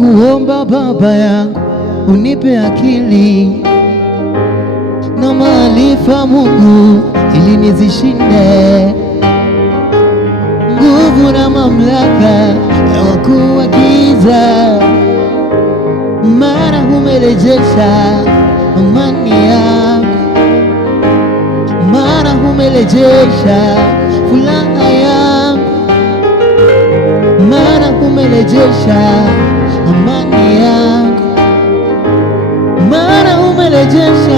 Ninakuomba Baba yangu, unipe akili na maarifa Mungu, ili nizishinde nguvu na mamlaka ya wakuu wa giza, maana umerejesha amani yangu, maana umerejesha furaha yangu, maana umerejesha amani yangu, maana umerejesha